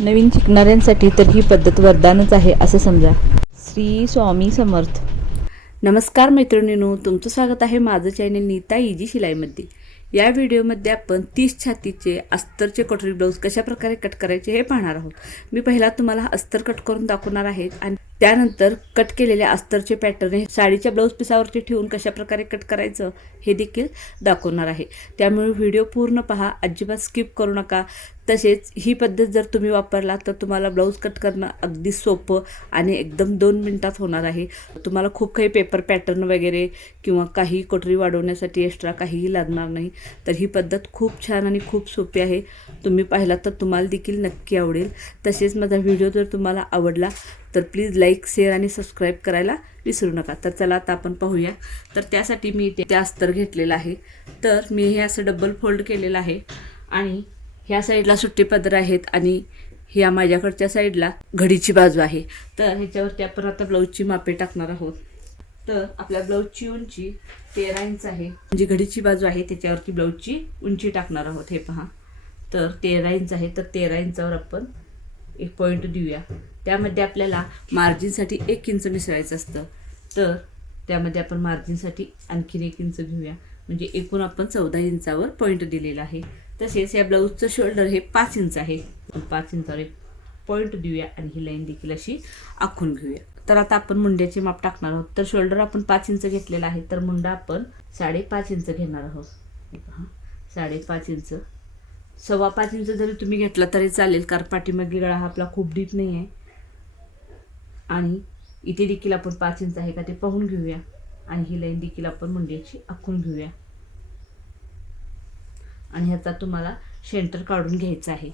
नवीन शिकणाऱ्यांसाठी तर ही पद्धत वरदानच आहे असं समजा. श्री स्वामी समर्थ. नमस्कार मैत्रिणींनो तुमचं स्वागत आहे माझं चॅनल नीता इजी शिलाईमध्ये. या व्हिडिओमध्ये आपण तीस छातीचे अस्तरचे कटोरी ब्लाऊज कशा प्रकारे कट करायचे हे पाहणार आहोत. मी पहिला तुम्हाला अस्तर कट करून दाखवणार आहे आणि त्यानंतर कट केलेल्या अस्तरचे पॅटर्न हे साडीच्या ब्लाऊज पिसावरती ठेवून कशाप्रकारे कट करायचं हे देखील दाखवणार आहे. त्यामुळे व्हिडिओ पूर्ण पहा अजिबात स्किप करू नका. तसेच ही पद्धत जर तुम्ही वापरला तर तुम्हाला ब्लाऊज कट करणं अगदी सोपं आणि एकदम दोन मिनटात होणार आहे. तुम्हाला खूप काही पेपर पॅटर्न वगैरे किंवा काही कटोरी वाढवण्यासाठी एक्स्ट्रा काहीही लागणार नाही. तर ही पद्धत खूप छान आणि खूप सोपी आहे. तुम्ही पाहिला तर तुम्हाला देखील नक्की आवडेल. तसेच माझा व्हिडिओ जर तुम्हाला आवडला तर प्लीज लाईक शेअर आणि सबस्क्राईब करायला विसरू नका. तर चला आता आपण पाहूया. तर त्यासाठी मी इथे ते अस्तर घेतलेलं आहे. तर मी हे असं डबल फोल्ड केलेलं आहे आणि ह्या साईडला सुट्टी पदर आहेत आणि ह्या माझ्याकडच्या साईडला घडीची बाजू आहे. तर ह्याच्यावरती आपण आता ब्लाऊजची मापे टाकणार आहोत. तर आपल्या ब्लाऊजची उंची तेरा इंच आहे. म्हणजे घडीची बाजू आहे त्याच्यावरती ब्लाऊजची उंची टाकणार आहोत. हे पहा. तर तेरा इंच आहे. तर तेरा इंचावर आपण एक पॉईंट देऊया. त्यामध्ये आपल्याला मार्जिनसाठी एक इंच मिसळायचं असतं. तर त्यामध्ये आपण मार्जिनसाठी आणखीन एक इंच घेऊया. म्हणजे एकूण आपण चौदा इंचावर पॉईंट दिलेला आहे. तसेच या ब्लाऊजचं शोल्डर हे पाच इंच आहे. पाच इंचावर एक पॉईंट देऊया आणि ही लाईन देखील अशी आखून घेऊया. तर आता आपण मुंड्याचे माप टाकणार आहोत. तर शोल्डर आपण पाच इंच घेतलेला आहे. तर मुंडा आपण साडेपाच इंच घेणार आहोत. साडेपाच इंच. सव्वा पाच इंच जरी तुम्ही घेतला तरी चालेल. कारण पाठीमागे गळा हा आपला खूप डीप नाही आहे आणि इथे देखील आपण पाच इंच आहे का ते पाहून घेऊया. आणि ही लाईन देखील आपण मुंड्याची आखून घेऊया. आणि ह्याचा तुम्हाला शेंटर काढून घ्यायचा आहे.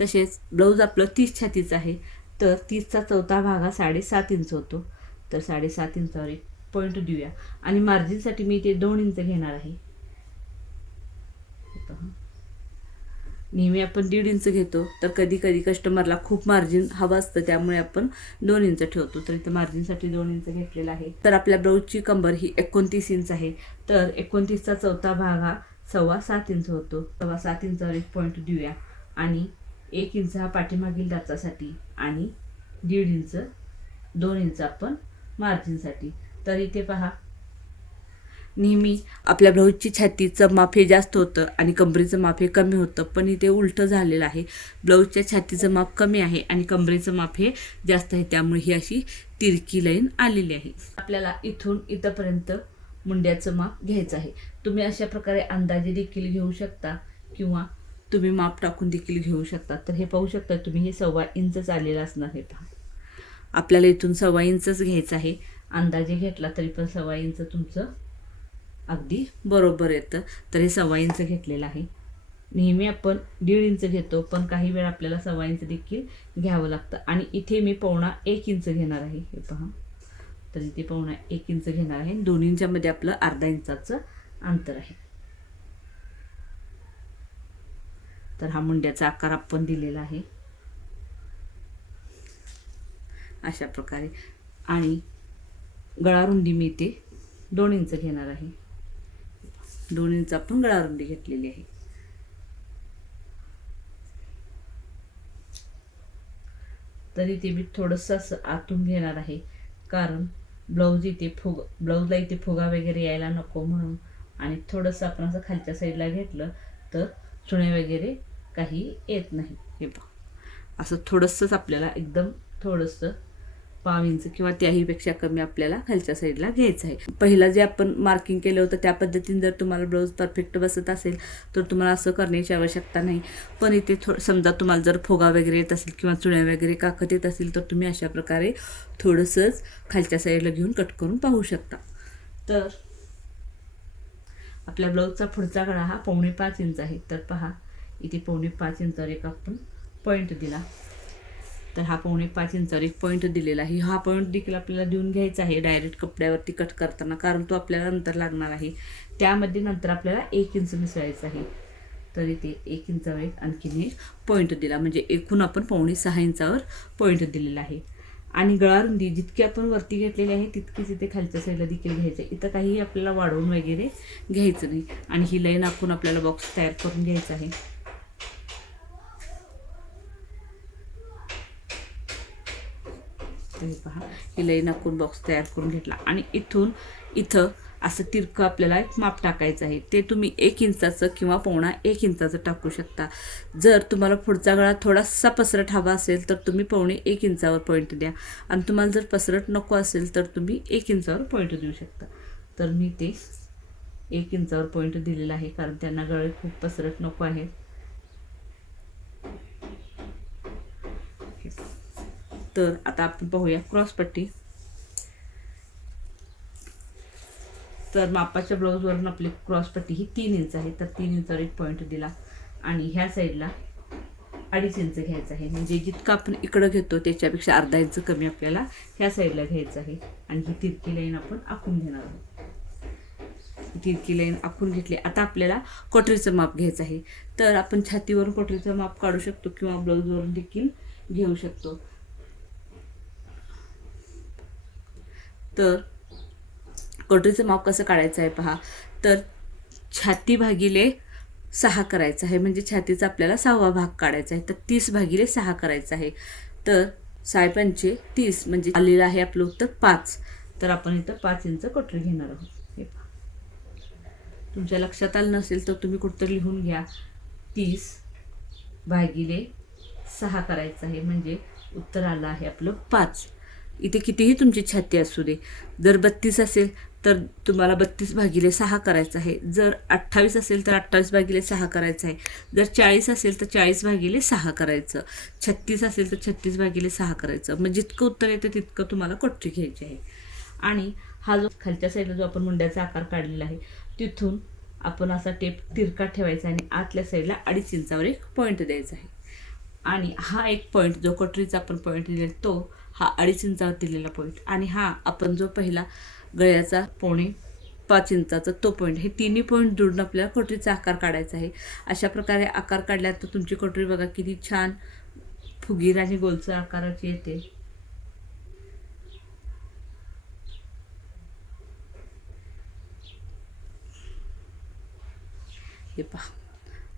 तसेच ब्लाऊज आपलं तीस छातीचं आहे. तर तीसचा चौथा भाग हा साडेसात इंच होतो. तर साडेसात इंचावर एक पॉईंट देऊया. आणि मार्जिनसाठी मी ते दोन इंच घेणार आहे. नेहमी आपण दीड इंच घेतो तर कधी कधी कस्टमरला खूप मार्जिन हवं असतं त्यामुळे आपण दोन इंच ठेवतो. तर इथं मार्जिनसाठी दोन इंच घेतलेला आहे. तर आपल्या ब्लाऊजची कंबर ही एकोणतीस इंच आहे. तर एकोणतीसचा चौथा भाग हा सव्वा सात इंच होतो. सव्वा सात इंचावर एक पॉईंट देऊया. आणि एक इंच हा पाठीमागील दाचासाठी आणि दीड इंच दोन इंच आपण मार्जिनसाठी तर इथे पहा नेहमी आपल्या ब्लाऊजची छातीचं माप हे जास्त होतं आणि कंबरेचं माप हे कमी होतं पण इथे उलटं झालेलं आहे. ब्लाऊजच्या छातीचं माप कमी आहे आणि कंबरेचं माप हे जास्त आहे त्यामुळे ही अशी तिरकी लाईन आलेली आहे. आपल्याला इथून इथंपर्यंत मुंड्याचं माप घ्यायचं आहे. तुम्ही अशा प्रकारे अंदाजे देखील घेऊ शकता किंवा तुम्ही माप टाकून देखील घेऊ शकता. तर हे पाहू शकता तुम्ही हे सव्वा इंचच आलेलं असणार हे पहा. आपल्याला इथून सव्वा इंचच घ्यायचं आहे. अंदाजे घेतला तरी पण सव्वा इंच तुमचं अगदी बरोबर येतं. तर हे सव्वा इंच घेतलेलं आहे. नेहमी आपण दीड इंच घेतो पण काही वेळा आपल्याला सव्वा इंच देखील घ्यावं लागतं. आणि इथे मी पावणा एक इंच घेणार आहे. हे पहा. तर इथे पावणा एक इंच घेणार आहे. दोन्हींच्यामध्ये आपलं अर्धा इंचाचं अंतर आहे. तर हा मुंड्याचा आकार आपण दिलेला आहे. अशा प्रकारे. आणि गळारुंदी मी इथे दोन इंच घेणार आहे. दोन इंच आपण गळारुंदी घेतलेली आहे. तरी ते मी थोडंसं असं आतून घेणार आहे. कारण ब्लाऊज इथे फुग ब्लाऊजला इथे फुगा वगैरे यायला नको म्हणून आणि थोडंसं आपण असं खालच्या साईडला घेतलं तर चुणे वगैरे काही येत नाही. हे बघ असं थोडंसंच आपल्याला एकदम थोडंसं पाव इंच किंवा त्याहीपेक्षा कमी आपल्याला खालच्या साईडला घ्यायचं आहे. पहिला जे आपण मार्किंग केलं होतं त्या पद्धतीने जर तुम्हाला ब्लाऊज परफेक्ट बसत असेल तर तुम्हाला असं करण्याची आवश्यकता नाही. पण इथे थो समजा तुम्हाला जर फोगा वगैरे येत असेल किंवा चुण्या वगैरे काकत येत असेल तर तुम्ही अशा प्रकारे थोडंसंच खालच्या साईडला घेऊन कट करून पाहू शकता. तर आपल्या ब्लाऊजचा पुढचा गळा हा पावणे पाच इंच आहे. तर पहा इथे पावणे पाच इंचावर एक आपण पॉईंट दिला. तर हा पावणे पाच इंचावर एक पॉईंट दिलेला आहे. हा पॉईंट देखील आपल्याला देऊन घ्यायचा आहे. डायरेक्ट कपड्यावरती कट करताना कारण तो आपल्याला नंतर लागणार आहे. त्यामध्ये नंतर आपल्याला एक इंच मिसळायचं आहे. तर इथे एक इंचावर एक आणखीन एक पॉईंट दिला. म्हणजे एकूण आपण पावणे सहा इंचावर पॉईंट दिलेला आहे. आणि गळारुंदी जितकी आपण वरती घेतलेली आहे तितकीच इथे खालच्या साईडला देखील घ्यायचं आहे. इथं काही आपल्याला वाढवून वगैरे घ्यायचं नाही. आणि ही लाईन आखून आपल्याला बॉक्स तयार करून घ्यायचा आहे. हे पहा ही लई नाकून बॉक्स तयार करून घेतला. आणि इथून इथं असं तिरकं आपल्याला एक माप टाकायचं आहे. ते तुम्ही एक इंचाचं किंवा पावणा एक इंचाचं टाकू शकता. जर तुम्हाला पुढचा गळा थोडासा पसरट हवा असेल तर तुम्ही पावणे एक इंचावर पॉईंट द्या. आणि तुम्हाला जर पसरट नको असेल तर तुम्ही एक इंचावर पॉईंट देऊ शकता. तर मी ते एक इंचावर पॉईंट दिलेला आहे कारण त्यांना गळे खूप पसरट नको आहेत. तर आता आपण पाहूया क्रॉसपट्टी तर मापाच्या ब्लाऊजवरून आपली क्रॉसपट्टी ही तीन इंच आहे. तर तीन इंचावर एक पॉईंट दिला. आणि ह्या साईडला अडीच इंच घ्यायचं आहे. म्हणजे जितकं आपण इकडं घेतो त्याच्यापेक्षा अर्धा इंच कमी आपल्याला ह्या साईडला घ्यायचं आहे. आणि ही तिरकी लाईन आपण आखून घेणार आहोत. तिरकी लाईन आखून घेतली. आता आपल्याला कोटरीचं माप घ्यायचं आहे. तर आपण छातीवरून कोटरीचं माप काढू शकतो किंवा ब्लाऊजवरून देखील घेऊ शकतो. तर कोटरीचं माप कसं काढायचं आहे पहा. तर छाती भागिले सहा करायचं आहे. म्हणजे छातीचा आपल्याला सहावा भाग काढायचा आहे. तर तीस भागिले सहा करायचं आहे. तर सायपंचे तीस म्हणजे आलेलं आहे आपलं उत्तर पाच. तर आपण इथं पाच इंच कोटरी घेणार आहोत. हे पहा. तुमच्या लक्षात आलं नसेल तर तुम्ही कुठंतरी लिहून घ्या. तीस भागिले सहा करायचं आहे. म्हणजे उत्तर आलं आहे आपलं पाच. इथे कितीही तुमची छाती असू दे जर बत्तीस असेल तर तुम्हाला बत्तीस भागिले सहा करायचं आहे. जर अठ्ठावीस असेल तर अठ्ठावीस भागिले सहा करायचं आहे. जर चाळीस असेल तर चाळीस भागिले सहा करायचं. छत्तीस असेल तर छत्तीस भागिले सहा करायचं. मग जितकं उत्तर येतं तितकं तुम्हाला कोटरी घ्यायची आहे. आणि हा जो खालच्या साईडला जो आपण मुंड्याचा आकार काढलेला आहे तिथून आपण असा टेप तिरका ठेवायचा आणि आतल्या साईडला अडीच इंचावर एक पॉईंट द्यायचा आहे. आणि हा एक पॉईंट जो कटरीचा आपण पॉईंट दिलेला तो हा अडीच इंचावर दिलेला पॉईंट आणि हा आपण जो पहिला गळ्याचा पोणे पाच इंचाचा तो पॉईंट हे तिन्ही पॉईंट जोडून आपल्याला कोटरीचा आकार काढायचा आहे. अशा प्रकारे आकार काढल्यात तर तुमची कटरी बघा किती छान फुगीर आणि गोलसर आकाराची येते. हे पहा.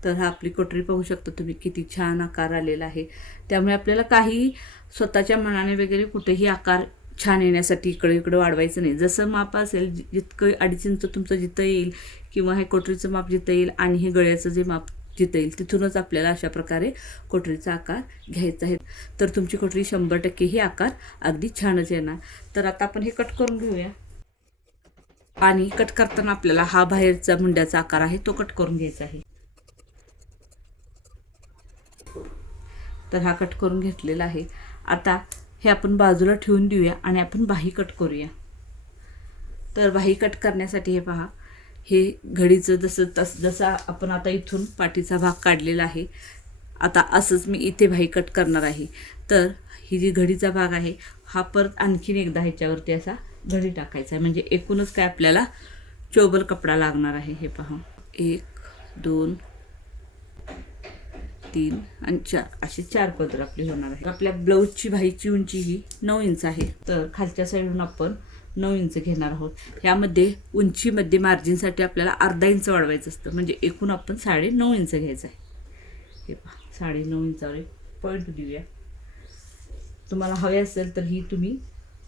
तर हा आपली कोटरी पाहू शकता तुम्ही किती छान आकार आलेला आहे. त्यामुळे आपल्याला काही स्वतःच्या मनाने वगैरे कुठेही आकार छान येण्यासाठी इकडे इकडे वाढवायचं नाही. जसं माप असेल जितकं अडीच इंच तुमचं जिथं येईल किंवा हे कोटरीचं माप जिथं येईल आणि हे गळ्याचं जे माप जिथं येईल तिथूनच आपल्याला अशा प्रकारे कोटरीचा आकार घ्यायचा आहे. तर तुमची कोटरी शंभर टक्के ही आकार अगदी छानच येणार. तर आता आपण हे कट करून घेऊया. आणि कट करताना आपल्याला हा बाहेरचा मुंड्याचा आकार आहे तो कट करून घ्यायचा आहे. तर हा कट करून घेतलेला आहे. आता हे आपण बाजूला ठेवून देऊया आणि आपण बाही कट करूया. तर बाही कट करण्यासाठी हे पहा हे घडीचं जसं तस जसा आपण आता इथून पाठीचा भाग काढलेला आहे आता असंच मी इथे बाही कट करणार आहे. तर ही जी घडीचा भाग आहे हा परत आणखीन एकदा ह्याच्यावरती असा घडी टाकायचा आहे. म्हणजे एकूणच काय आपल्याला चोबल कपडा लागणार आहे हे पहा. एक दोन तीन आणि चार. असे चार पदर आपले होणार आहे आपल्या ब्लाऊजची भाईची उंची ही नऊ इंच आहे. तर खालच्या साईडून आपण नऊ इंच घेणार आहोत. ह्यामध्ये उंचीमध्ये मार्जिनसाठी आपल्याला अर्धा इंच वाढवायचं असतं. म्हणजे एकूण आपण साडे नऊ इंच घ्यायचं आहे. हे पहा साडे नऊ इंचावर एक पॉईंट देऊया. तुम्हाला हवे असेल तर ही तुम्ही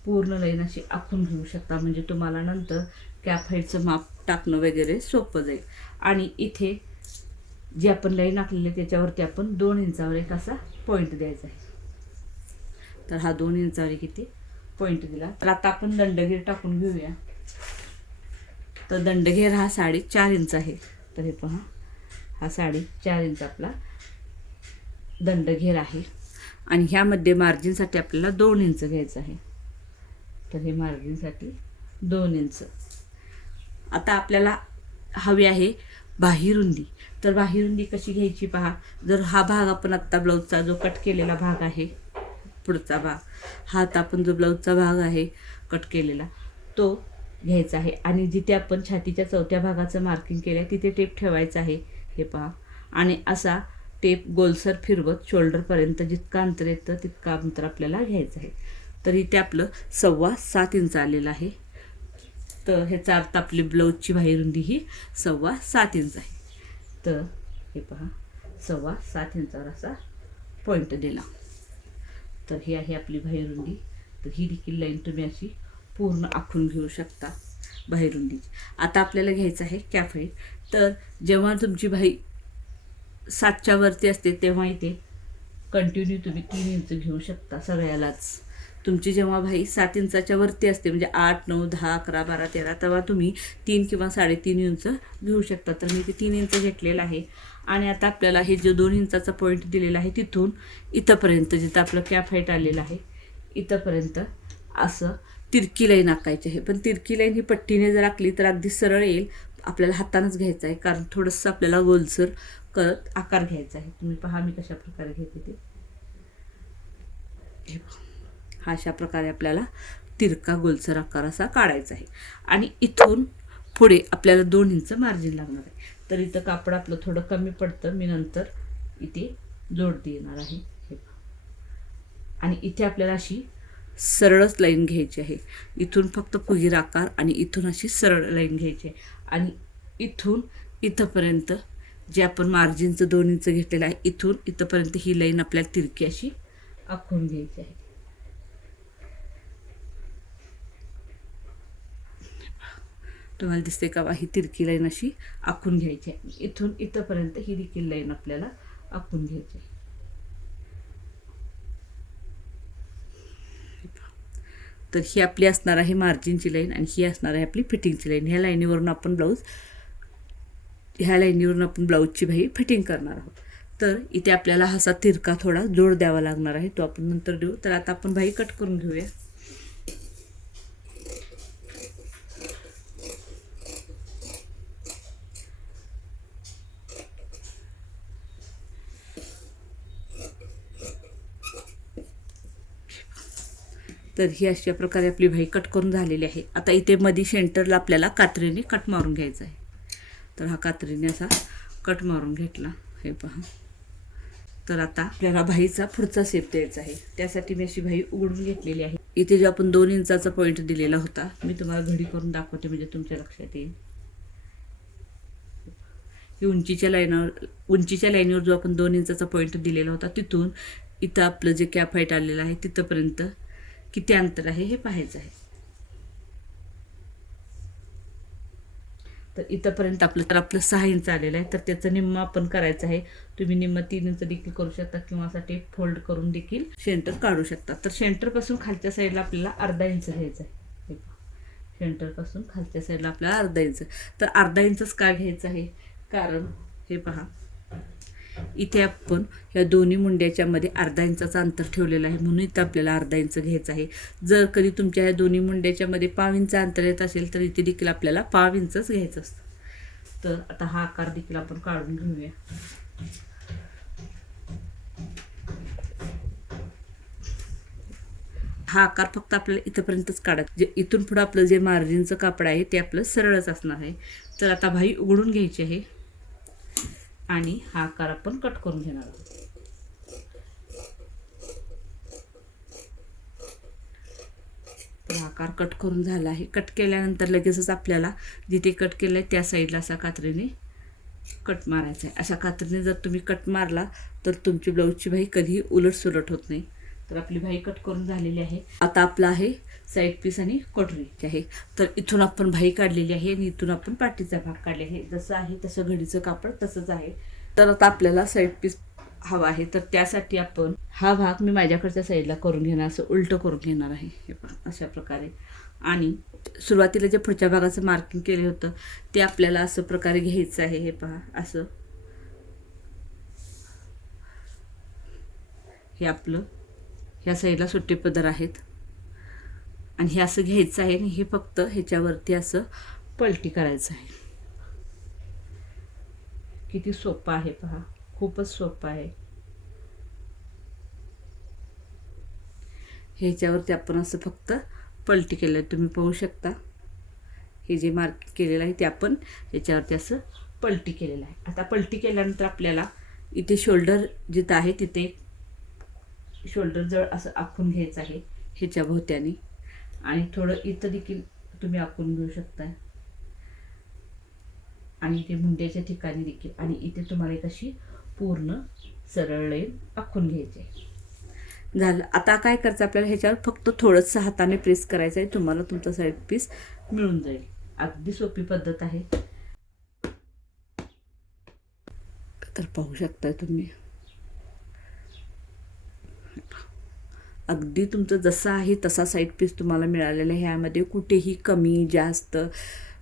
पूर्ण लाईन अशी आखून घेऊ शकता. म्हणजे तुम्हाला नंतर कॅप हाईटचं माप टाकणं वगैरे सोपं जाईल. आणि इथे जी आपण लाईन आखलेली आहे त्याच्यावरती आपण दोन इंचावर एक असा पॉईंट द्यायचा आहे. तर हा दोन इंचावर एक पॉईंट दिला. तर आता आपण दंडघेर टाकून घेऊया. तर दंडघेर हा साडेचार इंच आहे. तर हे पहा हा साडेचार इंच आपला दंडघेर आहे. आणि ह्यामध्ये मार्जिनसाठी आपल्याला दोन इंच घ्यायचं आहे. तर हे मार्जिनसाठी दोन इंच. आता आपल्याला हवी आहे बाहिरुंदी तर बाहिरुंदी कशी घ्यायची पहा. जर हा भाग आपण आत्ता ब्लाऊजचा जो कट केलेला भाग आहे पुढचा भाग हा आता आपण जो ब्लाऊजचा भाग आहे कट केलेला तो घ्यायचा आहे. आणि जिथे आपण छातीच्या चौथ्या भागाचं मार्किंग केलं आहे तिथे टेप ठेवायचा आहे. हे पहा. आणि असा टेप गोलसर फिरवत शोल्डरपर्यंत जितका अंतर येतं तितका अंतर आपल्याला घ्यायचं आहे. तर इथे आपलं सव्वा सात इंच आलेलं आहे. तर ह्याचा अर्थ आपली ब्लाऊजची बाहेरुंदी ही सव्वा सात इंच आहे. तर हे पहा सव्वा सात इंचावर असा पॉईंट दिला. तर ही आहे आपली बाहेरुंदी तर ही देखील लाईन तुम्ही अशी पूर्ण आखून घेऊ शकता बाहेरुंदीची आता आपल्याला घ्यायचं आहे कॅफे. तर जेव्हा तुमची बाई सातच्या वरती असते तेव्हा इथे कंटिन्यू तुम्ही तीन इंच घेऊ शकता सगळ्यालाच. तुमची जेव्हा भाई सात इंचाच्या वरती असते म्हणजे आठ नऊ दहा अकरा बारा तेरा तेव्हा तुम्ही तीन किंवा साडेतीन इंच घेऊ शकता. तर मी ते तीन इंच घेतलेलं आहे. आणि आता आपल्याला हे जो दोन इंचाचा पॉईंट दिलेला आहे तिथून इथंपर्यंत जिथं आपलं कॅप हाईट आलेलं आहे इथंपर्यंत असं तिरकी लाईन आखायची आहे. पण तिरकी लाईन ही पट्टीने जर आखली तर अगदी सरळ येईल. आपल्याला हातानंच घ्यायचं आहे कारण थोडंसं आपल्याला गोलसर करत आकार घ्यायचा आहे. तुम्ही पहा मी कशा प्रकारे घेते ते. हा अशा प्रकारे आपल्याला तिरका गोलसर आकार असा काढायचा आहे. आणि इथून पुढे आपल्याला दोन इंच मार्जिन लागणार आहे. तर इथं कापड आपलं थोडं कमी पडतं. मी नंतर इथे जोड देणार आहे. हे आणि इथे आपल्याला अशी सरळच लाईन घ्यायची आहे. इथून फक्त फुगीर आकार आणि इथून अशी सरळ लाईन घ्यायची आहे. आणि इथून इथंपर्यंत जे आपण मार्जिनचं दोन इंच घेतलेलं आहे इथून इथंपर्यंत ही लाईन आपल्याला तिरकी अशी आखून घ्यायची आहे. तुम्हाला दिसते का बा? ही तिरकी लाईन अशी आखून घ्यायची आहे. इथून इथंपर्यंत ही देखील लाईन आपल्याला आखून घ्यायची आहे. तर ही आपली असणार आहे मार्जिनची लाईन आणि ही असणार आहे आपली फिटिंगची लाईन. ह्या लाईनीवरून आपण ब्लाऊज ह्या लाईनीवरून आपण ब्लाऊजची भाई फिटिंग करणार आहोत. तर इथे आपल्याला असा तिरका थोडा जोड द्यावा लागणार आहे. तो आपण नंतर देऊ. तर आता आपण भाई कट करून घेऊया. तर ही अशा प्रकारे आपली भाई कट करून झालेली आहे. आता इथे मधी सेंटरला आपल्याला कात्रीने कट मारून घ्यायचा आहे. तर हा कात्रीने असा कट मारून घेतला. हे पहा. तर आता आपल्याला भाईचा पुढचा सेप द्यायचा आहे. त्यासाठी मी अशी भाई उघडून घेतलेली आहे. इथे जो आपण दोन इंचाचा पॉईंट दिलेला होता मी तुम्हाला घडी करून दाखवते म्हणजे तुमच्या लक्षात येईल. ही उंचीच्या लाईनवर उंचीच्या लाईनीवर जो आपण दोन इंचाचा पॉईंट दिलेला होता तिथून इथं आपलं जे कॅप हाईट आलेलं आहे तिथंपर्यंत किती अंतर आहे हे पाहायचं आहे. तर इथंपर्यंत आपलं तर आपलं सहा इंच आलेलं आहे. तर त्याचं निम्म आपण करायचं आहे. तुम्ही निम्म तीन इंच देखील करू शकता किंवा असं टेप फोल्ड करून देखील सेंटर काढू शकता. तर सेंटरपासून खालच्या साईडला आपल्याला अर्धा इंच घ्यायचं आहे. सेंटरपासून खालच्या साईडला आपल्याला अर्धा इंच. तर अर्धा इंचच का घ्यायचं आहे? कारण हे पहा. इथे आपण ह्या दोन्ही मुंड्याच्यामध्ये अर्धा इंचाचं अंतर ठेवलेलं आहे. म्हणून इथं आपल्याला अर्धा इंच घ्यायचं आहे. जर कधी तुमच्या ह्या दोन्ही मुंड्याच्यामध्ये पाव इंच अंतर येत असेल तर इथे देखील आपल्याला पाव इंचच घ्यायचं असतं. तर आता हा आकार देखील आपण काढून घेऊया. हा आकार फक्त आपल्याला इथंपर्यंतच काढायचा जे इथून पुढं आपलं जे मार्जिनचं कापड आहे ते आपलं सरळच असणार आहे. तर आता भाई उघडून घ्यायची आहे. आणि हा आकार आपण कट करून घेणार आहोत. तर हा आकार कट करून झाला आहे. कट केल्यानंतर लगेचच आपल्याला जिथे कट केलं आहे त्या साईडला असा कात्रीने कट मारायचा आहे. अशा कात्रीने जर तुम्ही कट मारला तर तुमची ब्लाऊजची भाई कधीही उलट सुलट होत नाही. तर आपली भाई कट करून झालेली आहे. आता आपला आहे साईड पीस आणि कटोरी आहे. तर इथून आपण भाई काढलेली आहे आणि इथून आपण पाठीचा भाग काढले आहे. जसं आहे तसं घडीचं कापड तसंच आहे. तर आता आपल्याला साईड पीस हवा आहे. तर त्यासाठी आपण हा भाग मी माझ्याकडच्या साईडला करून घेणार असं उलटं करून घेणार आहे. हे पण अशा प्रकारे. आणि सुरुवातीला जे पुढच्या भागाचं मार्किंग केलं होतं ते आपल्याला असं प्रकारे घ्यायचं आहे. हे पहा असं. हे आपलं ह्या साईडला सुट्टे पदर आहेत. आणि हे असं घ्यायचं आहे आणि हे फक्त ह्याच्यावरती असं पलटी करायचं आहे. किती सोपं आहे पहा. खूपच सोपं आहे. ह्याच्यावरती आपण असं फक्त पलटी केलं आहे. तुम्ही पाहू शकता. हे जे मार्क केलेलं आहे ते आपण ह्याच्यावरती असं पलटी केलेलं आहे. आता पलटी केल्यानंतर आपल्याला इथे शोल्डर जिथं आहे तिथे शोल्डर जवळ असं आखून घ्यायचं आहे. ह्याच्या भोवत्याने. आणि थोडं इथं देखील तुम्ही आखून घेऊ शकता आणि इथे मुंड्याच्या ठिकाणी देखील. आणि इथे तुम्हाला एक अशी पूर्ण सरळ लाईन आखून घ्यायची आहे. झालं. आता काय करायचं आपल्याला? ह्याच्यावर फक्त थोडंसं हाताने प्रेस करायचं आहे. तुम्हाला तुमचा साईड पीस मिळून जाईल. अगदी सोपी पद्धत आहे. तर पाहू शकता तुम्ही. अगदी तुमचं जसं आहे तसा साईड पीस तुम्हाला मिळालेला आहे. ह्यामध्ये कुठेही कमी जास्त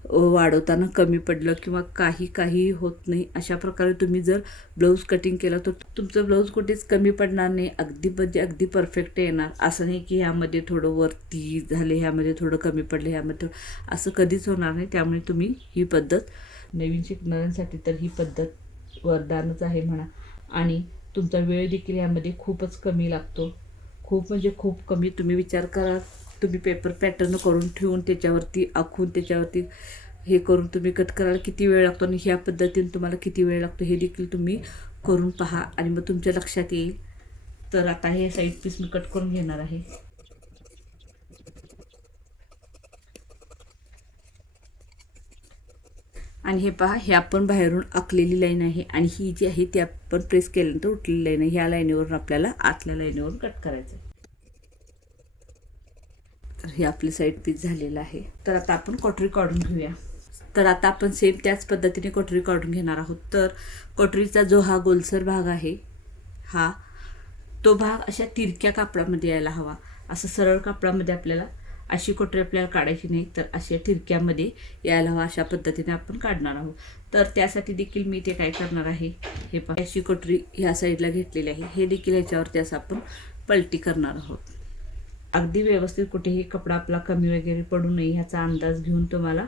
वाढवताना कमी पडलं किंवा काही काही होत नाही अशा प्रकारे तुम्ही जर ब्लाऊज कटिंग केलं तर तुमचं ब्लाऊज कुठेच कमी पडणार नाही. अगदी म्हणजे अगदी परफेक्ट येणार. असं नाही की ह्यामध्ये थोडं वरती झाले ह्यामध्ये थोडं कमी पडले ह्यामध्ये थोडं- असं कधीच होणार नाही. त्यामुळे तुम्ही ही पद्धत नवीन शिकणाऱ्यांसाठी तर ही पद्धत वरदानच आहे म्हणा. आणि तुमचा वेळ देखील यामध्ये खूपच कमी लागतो. खूप म्हणजे खूप कमी तुम्ही विचार करा. तुम्ही पेपर पॅटर्न करून ठेवून त्याच्यावरती आखून त्याच्यावरती हे करून तुम्ही कट करायला किती वेळ लागतो आणि ह्या पद्धतीने तुम्हाला किती वेळ लागतो हे देखील तुम्ही करून पहा आणि मग तुमच्या लक्षात येईल. तर आता हे साईड पीस मी कट करून घेणार आहे. आणि हे पहा हे आपण बाहेरून आखलेली लाईन आहे आणि ही जी आहे ती आपण प्रेस केल्यानंतर उठलेली लाईन आहे. ह्या लाईनीवरून आपल्याला आतल्या लाईनीवरून कट करायचं आहे तर हे आपले साईड पीस झालेलं आहे. तर आता आपण कॉटरी काढून घेऊया. तर आता आपण सेम त्याच पद्धतीने कॉटरी काढून घेणार आहोत. तर कॉटरीचा जो हा गोलसर भाग आहे हा तो भाग अशा तिरक्या कापडामध्ये यायला हवा. असं सरळ कापडामध्ये आपल्याला अशी कोठरी आपल्याला काढायची नाही तर अशा ठिरक्यामध्ये यायला हवा अशा पद्धतीने आपण काढणार आहोत. तर त्यासाठी देखील मी ते काय करणार आहे हे पहा. अशी कोठरी ह्या साईडला घेतलेली आहे. हे देखील ह्याच्यावरती असं आपण पलटी करणार आहोत. अगदी व्यवस्थित कुठेही कपडा आपला कमी वगैरे पडू नये ह्याचा अंदाज घेऊन तुम्हाला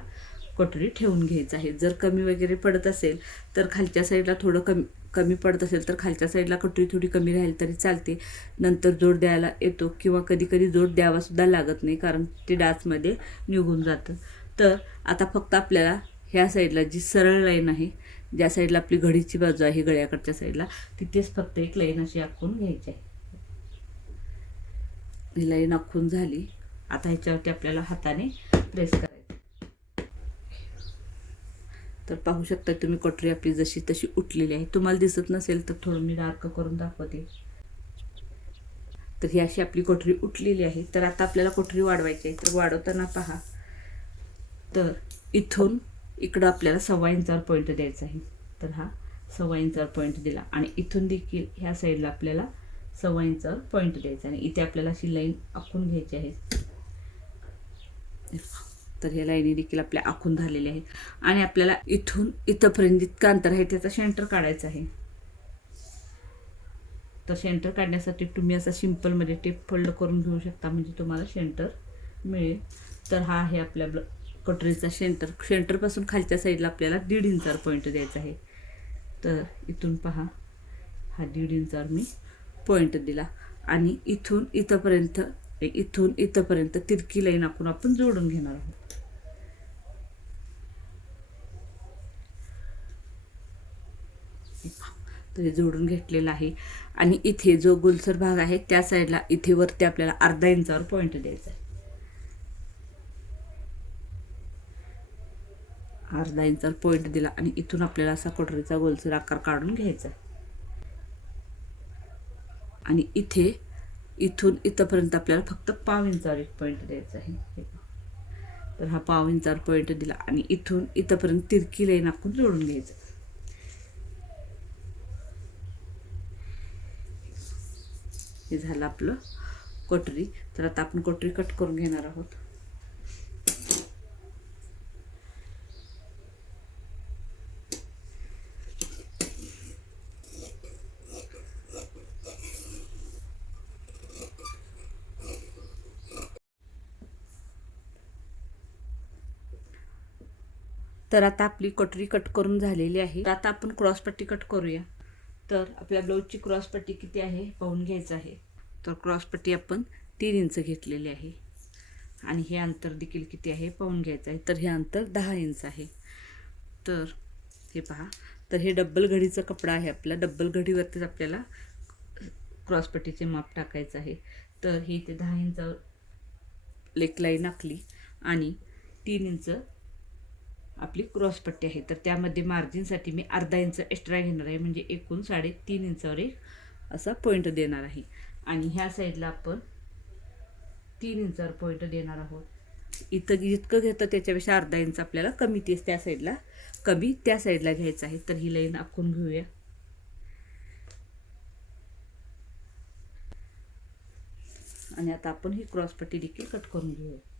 कोठरी ठेवून घ्यायचं आहे. जर कमी वगैरे पडत असेल तर खालच्या साईडला थोडं कमी कमी पडत असेल तर खालच्या साईडला कटोरी थोडी कमी राहील तरी चालते. नंतर जोड द्यायला येतो किंवा कधी कधी जोड द्यावासुद्धा लागत नाही कारण ते डाचमध्ये निघून जातं. तर आता फक्त आपल्याला ह्या साईडला जी सरळ लाईन आहे ज्या साईडला आपली घडीची बाजू आहे गळ्याकडच्या साईडला तिथेच फक्त एक लाईन अशी आखून घ्यायची आहे. ही लाईन आखून झाली. आता ह्याच्यावरती आपल्याला हाताने प्रेस करायचं तर पाहू शकता तुम्ही कटोरी आपली जशी तशी उठलेली आहे. तुम्हाला दिसत नसेल तर थोडं मी डार्क करून दाखवते. तर ही अशी आपली कोठरी उठलेली आहे. तर आता आपल्याला कोठरी वाढवायची आहे. तर वाढवताना पहा. तर इथून इकडं आपल्याला सव्वा इंचावर पॉईंट द्यायचा आहे. तर हा सव्वा इंचावर पॉईंट दिला. आणि इथून देखील ह्या साईडला आपल्याला सव्वा इंचावर पॉईंट द्यायचा आणि इथे आपल्याला अशी लाईन आखून घ्यायची आहे. तर ह्या लाईनी देखील आपल्या आखून झालेल्या आहेत. आणि आपल्याला इथून इथंपर्यंत जितकं अंतर आहे त्याचा सेंटर काढायचा आहे. तर सेंटर काढण्यासाठी तुम्ही असा सिम्पलमध्ये टेप फोल्ड करून घेऊ शकता म्हणजे तुम्हाला सेंटर मिळेल. तर हा आहे आपल्या ब्ल कटरीचा सेंटर सेंटरपासून खालच्या साईडला आपल्याला दीड इंचावर पॉईंट द्यायचा आहे. तर इथून पहा हा दीड इंचावर मी पॉईंट दिला. आणि इथून इथंपर्यंत इथून इथंपर्यंत तिरकी लाईन आखून आपण जोडून घेणार आहोत. तर हे जोडून घेतलेलं आहे. आणि इथे जो गुलसर भाग आहे त्या साईडला इथे वरती आपल्याला अर्धा इंचावर पॉईंट द्यायचा आहे. अर्धा इंचावर पॉईंट दिला आणि इथून आपल्याला असा कटोरीचा गोलसर आकार काढून घ्यायचा आहे. आणि इथे इथून इथंपर्यंत आपल्याला फक्त पाव इंचावर एक पॉईंट द्यायचा आहे. तर हा पाव इंचावर पॉईंट दिला आणि इथून इथंपर्यंत तिरकी लाईन आपण जोडून घ्यायचं हे झालं आपलं कटोरी तर आता आपण कटोरी कट करून घेणार आहोत. तर आता आपली कटोरी कट करून झालेली आहे. तर आता आपण क्रॉसपट्टी कट करूया. तर आपल्या ब्लाऊजची क्रॉसपट्टी किती आहे पाहून घ्यायचं आहे. तर क्रॉसपट्टी आपण तीन इंच घेतलेली आहे. आणि हे अंतर देखील किती आहे पाहून घ्यायचं आहे. तर हे अंतर दहा इंच आहे. तर हे पहा. तर हे डब्बल घडीचा कपडा आहे आपला. डब्बल घडीवरतीच आपल्याला क्रॉसपट्टीचे माप टाकायचं आहे. तर हे इथे दहा इंच लेकलाई नाकली आखली आणि तीन इंच आपली क्रॉसपट्टी आहे. तर त्यामध्ये मार्जिनसाठी मी अर्धा इंच एक्स्ट्रा घेणार आहे. म्हणजे एकूण साडेतीन इंचावर एक असा पॉईंट देणार आहे. आणि ह्या साईडला आपण तीन इंचावर पॉईंट देणार आहोत. इथं जितकं घेतं त्याच्यापेक्षा अर्धा इंच आपल्याला कमी तेच त्या साईडला कमी त्या साईडला घ्यायचं आहे. तर ही लाईन आखून घेऊया. आणि आता आपण ही क्रॉसपट्टी देखील कट करून घेऊया.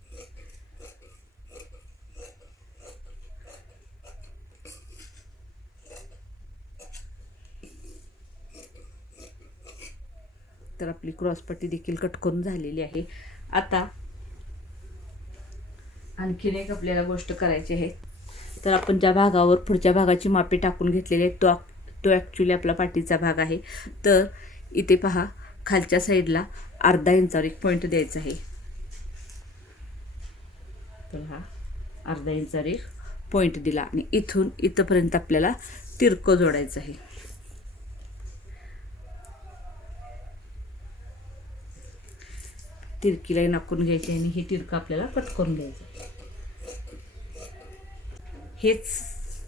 तर आपली क्रॉसपट्टी देखील कट करून झालेली आहे. आता आणखीन एक आपल्याला गोष्ट करायची आहे. तर आपण ज्या भागावर पुढच्या भागाची मापे टाकून घेतलेली आहे तो तो ॲक्च्युली आपला पाठीचा भाग आहे. तर इथे पहा खालच्या साईडला अर्धा इंचावर एक पॉईंट द्यायचा आहे. तर हा अर्धा इंचावर एक पॉईंट दिला आणि इथून इथंपर्यंत आपल्याला तिरकं जोडायचं आहे. तिरकीला नाकून घ्यायची आणि हे तिरकं आपल्याला कट करून घ्यायचं. हेच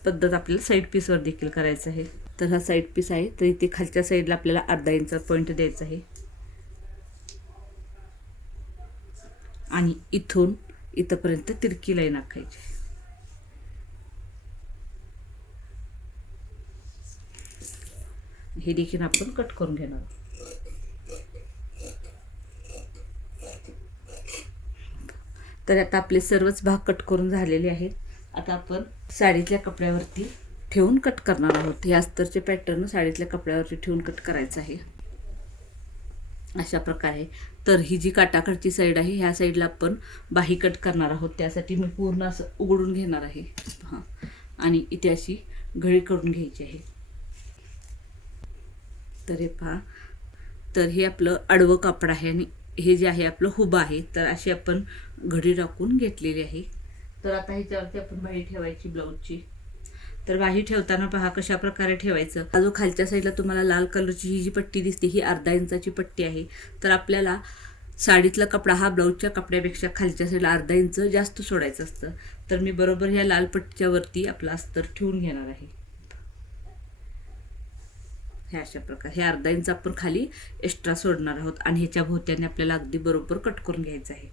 पद्धत आपल्याला साईड पीसवर देखील करायचं आहे. तर हा साईड पीस आहे. तर इथे खालच्या साईडला आपल्याला अर्धा इंचा पॉईंट द्यायचा आहे. आणि इथून इथंपर्यंत तिरकी लाईन आखायची हे देखील आपण कट करून घेणार आहोत. तर आता आपले सर्वच भाग कट करून झालेले आहेत. आता आपण साडीतल्या कपड्यावरती ठेवून कट करणार आहोत. हे अस्तरचे पॅटर्न साडीतल्या कपड्यावरती ठेवून कट करायचं आहे. अशा प्रकारे. तर ही जी काटाकडची साईड आहे ह्या साईडला आपण बाही कट करणार आहोत. त्यासाठी मी पूर्ण असं उघडून घेणार आहे. हां. आणि इथे अशी घडी करून घ्यायची आहे. तर हे पहा. तर हे आपलं आडवं कापड आहे आणि हे जे आहे आपलं हुबा आहे तर अशी आपण घडी टाकून घेतलेली आहे. तर आता ह्याच्यावरती आपण बाही ठेवायची ब्लाऊजची. तर बाही ठेवताना पहा कशा प्रकारे ठेवायचं. हा जो खालच्या साईडला तुम्हाला लाल कलरची ही जी पट्टी दिसते ही अर्धा इंचाची पट्टी आहे. तर आपल्याला साडीतला कपडा हा ब्लाऊजच्या कपड्यापेक्षा खालच्या साईडला अर्धा इंच जास्त सोडायचं असतं. तर मी बरोबर ह्या लाल पट्टीच्या वरती आपला अस्तर ठेवून घेणार आहे. ह्या अशा प्रकार हे अर्धा इंच आपण खाली एक्स्ट्रा सोडणार आहोत आणि ह्याच्या भोवत्याने आपल्याला अगदी बरोबर कट करून घ्यायचं आहे.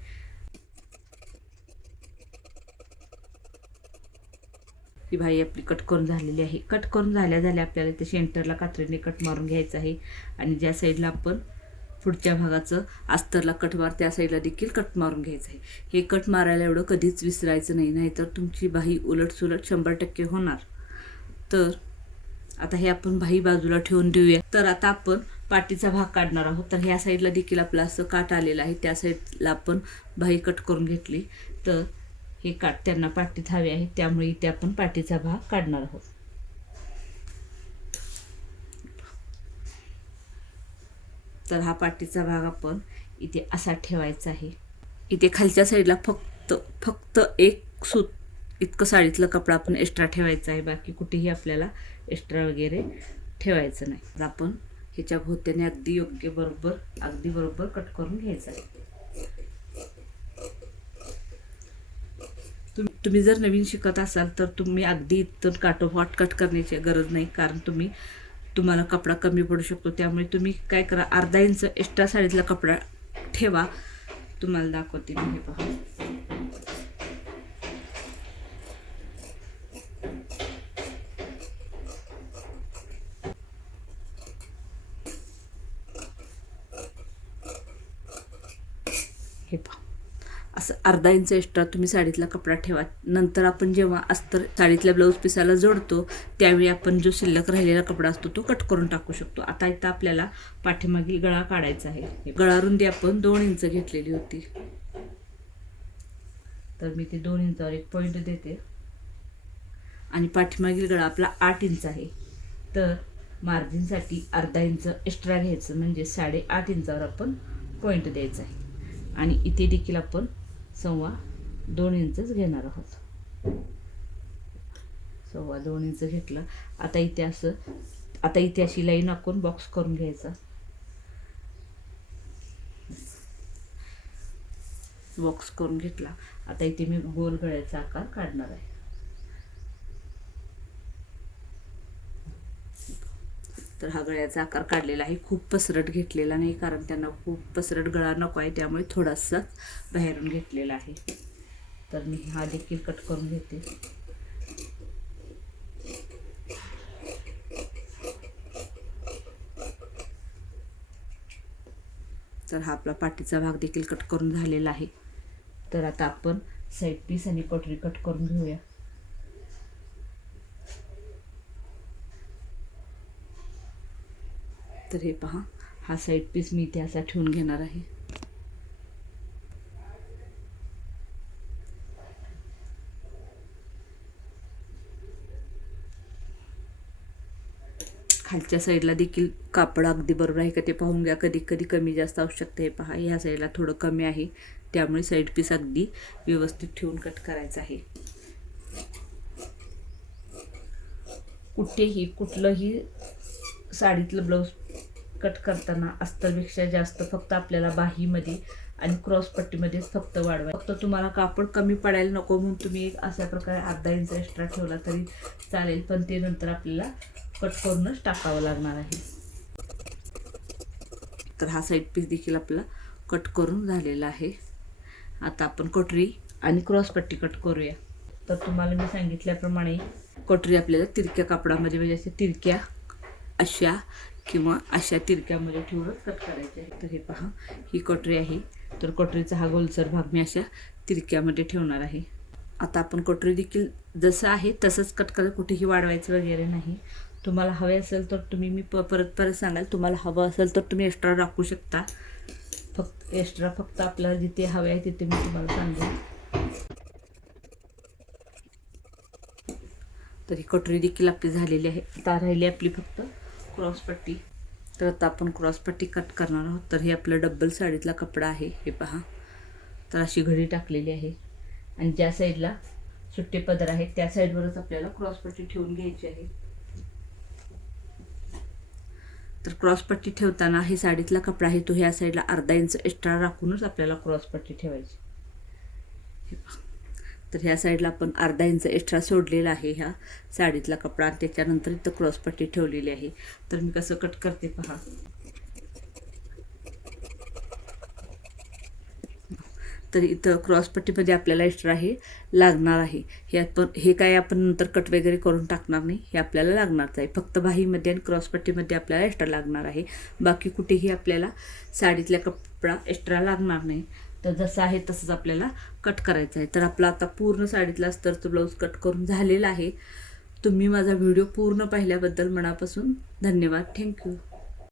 ही भाई आपली कट करून झालेली आहे. कट करून झाल्या झाल्या आपल्याला ते सेंटरला कात्रीने कट मारून घ्यायचं आहे आणि ज्या साईडला आपण पुढच्या भागाचं अस्तरला कट मार त्या साईडला देखील कट मारून घ्यायचं आहे. हे कट मारायला एवढं कधीच विसरायचं नाही नाहीतर तुमची बाही उलट सुलट शंभर टक्के होणार. तर आता हे आपण भाई बाजूला ठेवून देऊया. तर आता आपण पाठीचा भाग काढणार आहोत. तर ह्या साईडला देखील आपलं असं काट आलेलं आहे. त्या साईडला आपण भाई कट करून घेतली. तर हे काट त्यांना पाठीत हवे आहे. त्यामुळे इथे आपण पाठीचा भाग काढणार आहोत. तर हा पाठीचा भाग आपण इथे असा ठेवायचा आहे. इथे खालच्या साईडला फक्त फक्त एक सूत इतकं साडीतलं कपडा आपण एक्स्ट्रा ठेवायचा आहे. बाकी कुठेही आपल्याला एक्स्ट्रा वगैरे ठेवायचं नाही. तर आपण ह्याच्या भोवत्याने अगदी योग्य बरोबर अगदी बरोबर कट करून घ्यायचं आहे. तुम तुम्ही जर नवीन शिकत असाल तर तुम्ही अगदी इथं काटोपाट कट करण्याची गरज नाही. कारण तुम्ही तुम्हाला कपडा कमी पडू शकतो. त्यामुळे तुम्ही काय करा अर्धा इंच एक्स्ट्रा साडीतला कपडा ठेवा. तुम्हाला दाखवते मी हे पहा हे पहा असं अर्धा इंच एक्स्ट्रा तुम्ही साडीतला कपडा ठेवा. नंतर आपण जेव्हा अस्तर साडीतल्या ब्लाऊज पिसाला जोडतो त्यावेळी आपण जो शिल्लक राहिलेला कपडा असतो तो कट करून टाकू शकतो. आता इथं आपल्याला पाठीमागील गळा काढायचा आहे. गळा रुंदी आपण दोन इंच घेतलेली होती. तर मी ते दोन इंचावर एक पॉईंट देते. आणि पाठीमागील गळा आपला आठ इंच आहे. तर मार्जिनसाठी अर्धा इंच एक्स्ट्रा घ्यायचं म्हणजे साडेआठ इंचावर आपण पॉईंट द्यायचा आहे. आणि इथे देखील आपण सव्वा दोन इंचच घेणार आहोत. सव्वा दोन इंच घेतलं. आता इथे असं आता इथे अशी लाईन आखून बॉक्स करून घ्यायचा. बॉक्स करून घेतला. आता इथे मी गोल गळ्याचा आकार काढणार आहे. तर हा गळ्याचा आकार काढलेला आहे. खूप पसरट घेतलेला नाही कारण त्यांना खूप पसरट गळा नको आहे त्यामुळे थोडासा बाहेरून घेतलेला आहे. तर मी हा देखील कट करून घेते. तर हा आपला पाठीचा भाग देखील कट करून झालेला आहे. तर आता आपण साईड पीस आणि कटोरी कट करून घेऊया. तर हे पहा हा साईड पीस मी इथे असा ठेवून घेणार आहे. खालच्या साईडला देखील कापड अगदी बरोबर आहे का ते पाहून घ्या. कधी कधी कमी जास्त आवश्यकता हे पहा ह्या साईडला थोडं कमी आहे. त्यामुळे साईड पीस अगदी व्यवस्थित ठेवून कट करायचं आहे. कुठेही कुठलंही साडीतलं ब्लाऊज कट करताना अस्तरपेक्षा जास्त फक्त आपल्याला बाहीमध्ये आणि क्रॉस पट्टीमध्येच फक्त वाढवा फक्त तुम्हाला कापड कमी पडायला नको म्हणून तुम्ही एक अशा प्रकारे अर्धा इंच एक्स्ट्रा ठेवला तरी चालेल पण ते नंतर आपल्याला कट करूनच टाकावं लागणार आहे. तर हा साईड पीस देखील आपला कट करून झालेला आहे. आता आपण कटरी आणि क्रॉस पट्टी कट करूया. तर तुम्हाला मी सांगितल्याप्रमाणे कटरी आपल्याला तिरक्या कापडामध्ये म्हणजे अशा तिरक्या अशा किंवा अशा तिरक्यामध्ये ठेवून कट करायचे आहे तर हे पहा ही कटरी आहे. तर कटरीचा हा गोलसर भाग मी अशा तिरक्यामध्ये ठेवणार आहे. आता आपण कटोरी देखील जसं आहे तसंच कट करत कुठेही वाढवायचं वगैरे नाही. तुम्हाला हवे असेल तर तुम्ही मी प परत परत सांगाल. तुम्हाला हवं असेल तर तुम्ही एक्स्ट्रा राखू शकता. फक्त एक्स्ट्रा फक्त आपल्याला जिथे हवे आहे तिथे मी तुम्हाला सांगेन. तर ही कटोरी देखील आपली झालेली आहे. आता राहिली आपली फक्त क्रॉसपट्टी. तर आता आपण क्रॉसपट्टी कट करणार आहोत. तर हे आपलं डब्बल साडीतला कपडा आहे. हे पहा. तर अशी घडी टाकलेली आहे. आणि ज्या साईडला सुट्टे पदर आहेत त्या साईडवरच आपल्याला क्रॉसपट्टी ठेवून घ्यायची आहे. तर क्रॉसपट्टी ठेवताना हे साडीतला कपडा आहे तो ह्या साईडला अर्धा इंच एक्स्ट्रा राखूनच आपल्याला क्रॉसपट्टी ठेवायची. हे पहा. तर ह्या साईडला आपण अर्धा इंच एक्स्ट्रा सोडलेला आहे ह्या साडीतला कपडा आणि त्याच्यानंतर इथं क्रॉसपट्टी ठेवलेली आहे. तर मी कसं कट करते पहा. तर इथं क्रॉसपट्टीमध्ये आपल्याला एक्स्ट्रा हे लागणार आहे. हे आपण हे काय आपण नंतर कट वगैरे करून टाकणार नाही. हे आपल्याला लागणारच आहे. फक्त बाहीमध्ये आणि क्रॉसपट्टीमध्ये आपल्याला एक्स्ट्रा लागणार आहे. बाकी कुठेही आपल्याला साडीतल्या कपडा एक्स्ट्रा लागणार नाही. तर जसं आहे तसंच आपल्याला कट करायचं आहे. तर आपला आता पूर्ण साडीतला अस्तरचं ब्लाऊज कट करून झालेला आहे. तुम्ही माझा व्हिडिओ पूर्ण पाहिल्याबद्दल मनापासून धन्यवाद. थँक्यू